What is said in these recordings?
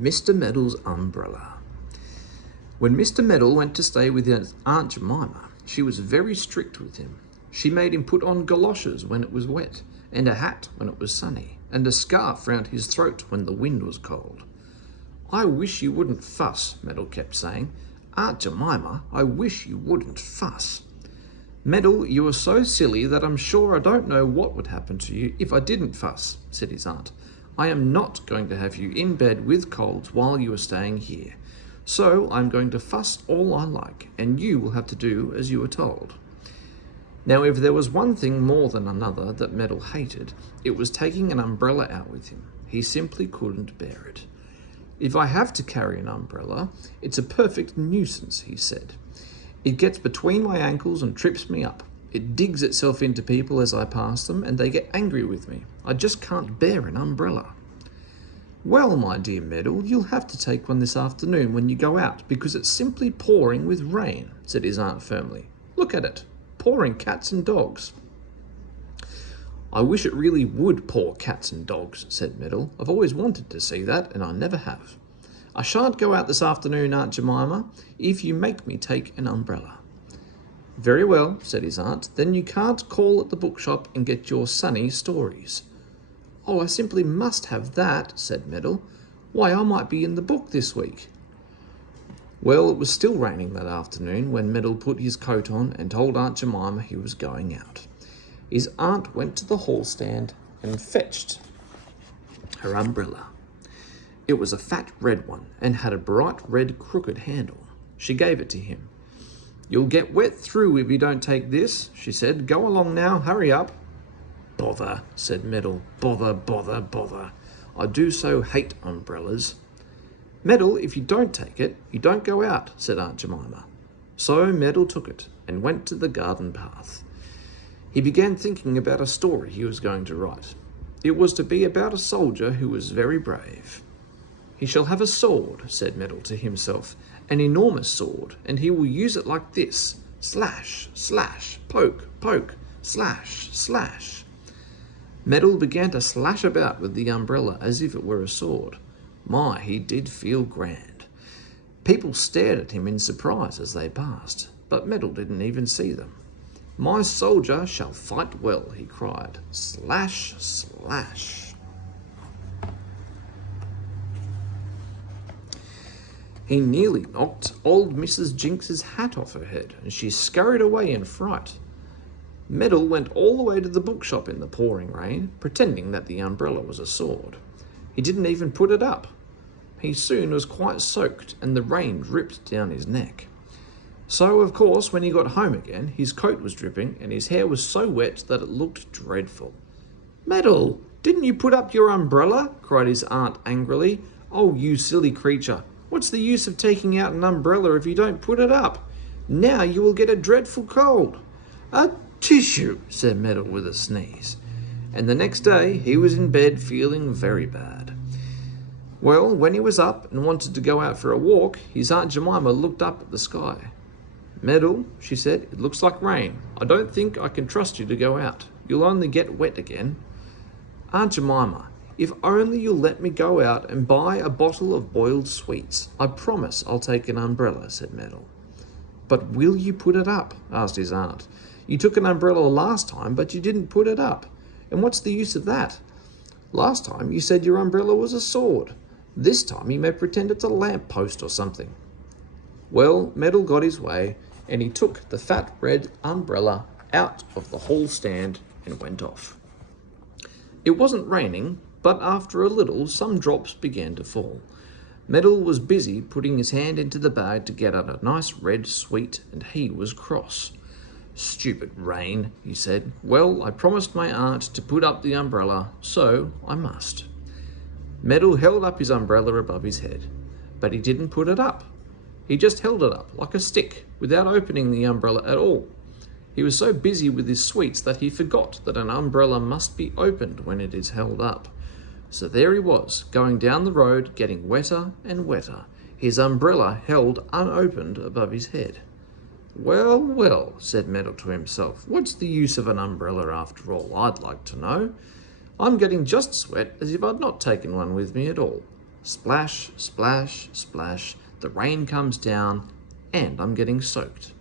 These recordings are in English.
Mr. Meddle's umbrella. When Mr. Meddle went to stay with his Aunt Jemima, she was very strict with him. She made him put on galoshes when it was wet, and a hat when it was sunny, and a scarf round his throat when the wind was cold. "I wish you wouldn't fuss," Meddle kept saying. "Aunt Jemima, I wish you wouldn't fuss." "Meddle, you are so silly that I'm sure I don't know what would happen to you if I didn't fuss," said his aunt. "I am not going to have you in bed with colds while you are staying here. So I'm going to fuss all I like, and you will have to do as you are told." Now, if there was one thing more than another that Meddle hated, it was taking an umbrella out with him. He simply couldn't bear it. "If I have to carry an umbrella, it's a perfect nuisance," he said. "It gets between my ankles and trips me up. It digs itself into people as I pass them, and they get angry with me. I just can't bear an umbrella." "Well, my dear Meddle, you'll have to take one this afternoon when you go out, because it's simply pouring with rain," said his aunt firmly. "Look at it, pouring cats and dogs." "I wish it really would pour cats and dogs," said Meddle. "I've always wanted to see that, and I never have. I shan't go out this afternoon, Aunt Jemima, if you make me take an umbrella." "Very well," said his aunt. "Then you can't call at the bookshop and get your sunny stories." "Oh, I simply must have that," said Meddle. "Why, I might be in the book this week." Well, it was still raining that afternoon when Meddle put his coat on and told Aunt Jemima he was going out. His aunt went to the hall stand and fetched her umbrella. It was a fat red one and had a bright red crooked handle. She gave it to him. "You'll get wet through if you don't take this," she said. "Go along now, hurry up." "Bother," said Meddle. "Bother, bother, bother. I do so hate umbrellas." "Meddle, if you don't take it, you don't go out," said Aunt Jemima. So Meddle took it and went to the garden path. He began thinking about a story he was going to write. It was to be about a soldier who was very brave. "He shall have a sword," said Meddle to himself, "an enormous sword, and he will use it like this: slash, slash, poke, poke, slash, slash." Meddle began to slash about with the umbrella as if it were a sword. My, he did feel grand. People stared at him in surprise as they passed, but Meddle didn't even see them. "My soldier shall fight well," he cried. Slash, slash. He nearly knocked old Mrs. Jinx's hat off her head, and she scurried away in fright. Meddle went all the way to the bookshop in the pouring rain, pretending that the umbrella was a sword. He didn't even put it up. He soon was quite soaked, and the rain dripped down his neck. So, of course, when he got home again, his coat was dripping, and his hair was so wet that it looked dreadful. "Meddle, didn't you put up your umbrella?" cried his aunt angrily. "Oh, you silly creature! What's the use of taking out an umbrella if you don't put it up? Now you will get a dreadful cold." "A tissue," said Meddle with a sneeze. And the next day he was in bed feeling very bad. Well, when he was up and wanted to go out for a walk, his Aunt Jemima looked up at the sky. "Meddle," she said, "it looks like rain. I don't think I can trust you to go out. You'll only get wet again." "Aunt Jemima, if only you'll let me go out and buy a bottle of boiled sweets, I promise I'll take an umbrella," said Meddle. "But will you put it up?" asked his aunt. "You took an umbrella last time, but you didn't put it up. And what's the use of that? Last time you said your umbrella was a sword. This time you may pretend it's a lamp post or something." Well, Meddle got his way, and he took the fat red umbrella out of the hall stand and went off. It wasn't raining, but after a little some drops began to fall. Meddle was busy putting his hand into the bag to get out a nice red sweet, and he was cross. "Stupid rain," he said. "Well, I promised my aunt to put up the umbrella, so I must." Meddle held up his umbrella above his head, but he didn't put it up. He just held it up like a stick, without opening the umbrella at all. He was so busy with his sweets that he forgot that an umbrella must be opened when it is held up. So there he was, going down the road, getting wetter and wetter, his umbrella held unopened above his head. "Well, well," said Meddle to himself, "what's the use of an umbrella after all, I'd like to know? I'm getting just as wet as if I'd not taken one with me at all. Splash, splash, splash, the rain comes down and I'm getting soaked.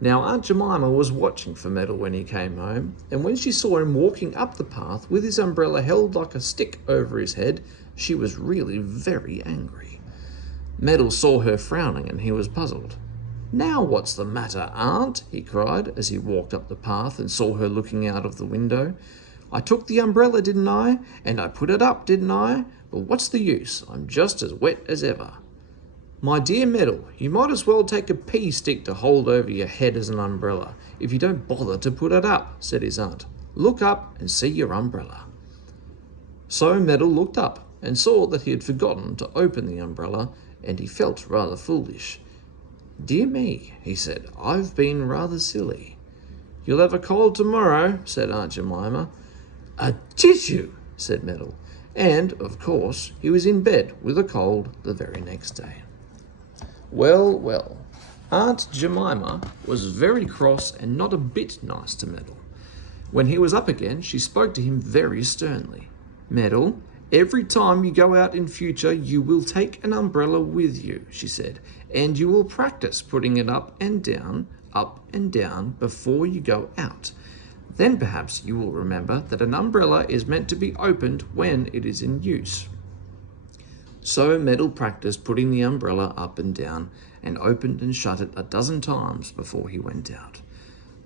Now Aunt Jemima was watching for Meddle when he came home, and when she saw him walking up the path with his umbrella held like a stick over his head, she was really very angry. Meddle saw her frowning and he was puzzled. "Now what's the matter, Aunt?" he cried as he walked up the path and saw her looking out of the window. "I took the umbrella, didn't I? And I put it up, didn't I? But what's the use? I'm just as wet as ever." "My dear Meddle, you might as well take a pea stick to hold over your head as an umbrella, if you don't bother to put it up," said his aunt. "Look up and see your umbrella." So Meddle looked up and saw that he had forgotten to open the umbrella, and he felt rather foolish. "Dear me," he said, "I've been rather silly." "You'll have a cold tomorrow," said Aunt Jemima. "A tissue," said Meddle, and, of course, he was in bed with a cold the very next day. Well, well, Aunt Jemima was very cross and not a bit nice to Meddle. When he was up again, she spoke to him very sternly. "Meddle, every time you go out in future, you will take an umbrella with you," she said, "and you will practice putting it up and down before you go out. Then perhaps you will remember that an umbrella is meant to be opened when it is in use." So Meddle practiced putting the umbrella up and down, and opened and shut it a dozen times before he went out.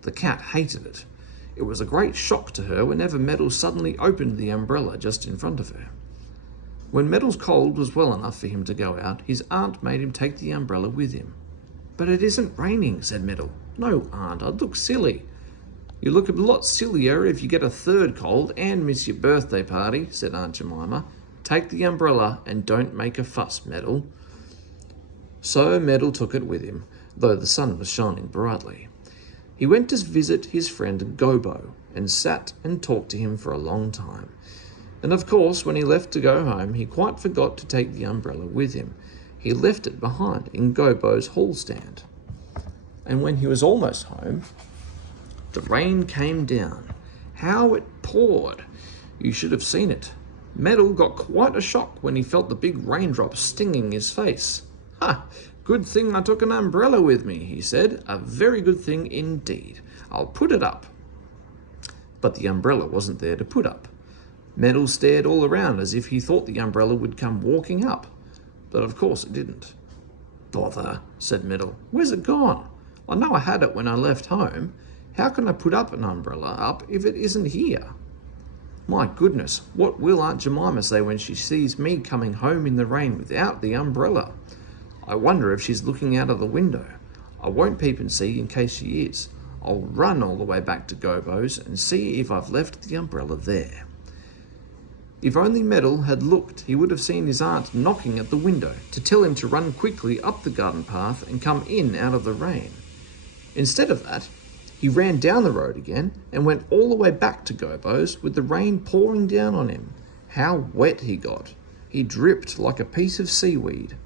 The cat hated it. It was a great shock to her whenever Meddle suddenly opened the umbrella just in front of her. When Meddle's cold was well enough for him to go out, his aunt made him take the umbrella with him. "But it isn't raining," said Meddle. "No, Aunt, I'd look silly." "You look a lot sillier if you get a third cold and miss your birthday party," said Aunt Jemima. "Take the umbrella and don't make a fuss, Meddle." So Meddle took it with him, though the sun was shining brightly. He went to visit his friend Gobo, and sat and talked to him for a long time. And of course, when he left to go home, he quite forgot to take the umbrella with him. He left it behind in Gobo's hall stand. And when he was almost home, the rain came down. How it poured! You should have seen it. Meddle got quite a shock when he felt the big raindrops stinging his face. "Ha! Good thing I took an umbrella with me," he said. "A very good thing indeed. I'll put it up." But the umbrella wasn't there to put up. Meddle stared all around as if he thought the umbrella would come walking up. But of course it didn't. "Bother," said Meddle. "Where's it gone? I know I had it when I left home. How can I put up an umbrella up if it isn't here? My goodness, what will Aunt Jemima say when she sees me coming home in the rain without the umbrella? I wonder if she's looking out of the window. I won't peep and see in case she is. I'll run all the way back to Gobo's and see if I've left the umbrella there." If only Meddle had looked, he would have seen his aunt knocking at the window to tell him to run quickly up the garden path and come in out of the rain. Instead of that, he ran down the road again and went all the way back to Gobo's with the rain pouring down on him. How wet he got! He dripped like a piece of seaweed.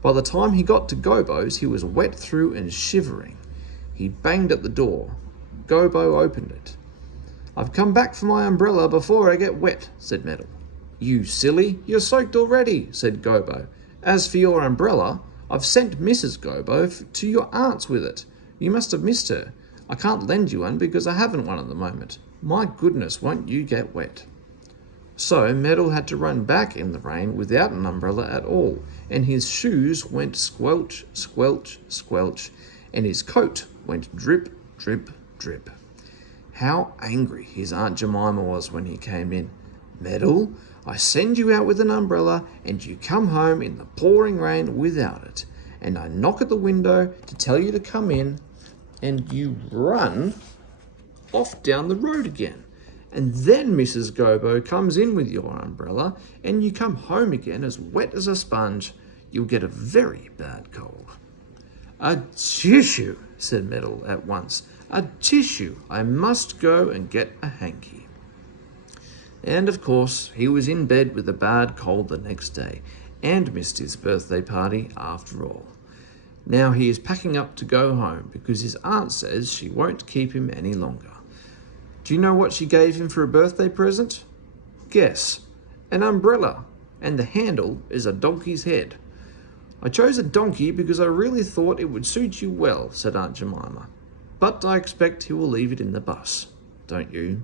By the time he got to Gobo's, he was wet through and shivering. He banged at the door. Gobo opened it. "I've come back for my umbrella before I get wet," said Meddle. "You silly, you're soaked already," said Gobo. "As for your umbrella, I've sent Mrs. Gobo to your aunt's with it. You must have missed her. I can't lend you one because I haven't one at the moment. My goodness, won't you get wet?" So Meddle had to run back in the rain without an umbrella at all, and his shoes went squelch, squelch, squelch, and his coat went drip, drip, drip. How angry his Aunt Jemima was when he came in. "Meddle, I send you out with an umbrella, and you come home in the pouring rain without it. And I knock at the window to tell you to come in, and you run off down the road again. And then Mrs. Gobo comes in with your umbrella, and you come home again as wet as a sponge. You'll get a very bad cold." "A tissue," said Meddle at once. "A tissue. I must go and get a hanky." And of course, he was in bed with a bad cold the next day, and missed his birthday party after all. Now he is packing up to go home because his aunt says she won't keep him any longer. Do you know what she gave him for a birthday present? Guess. An umbrella. and the handle is a donkey's head. I chose a donkey because I really thought it would suit you well, said Aunt Jemima. But I expect he will leave it in the bus, don't you?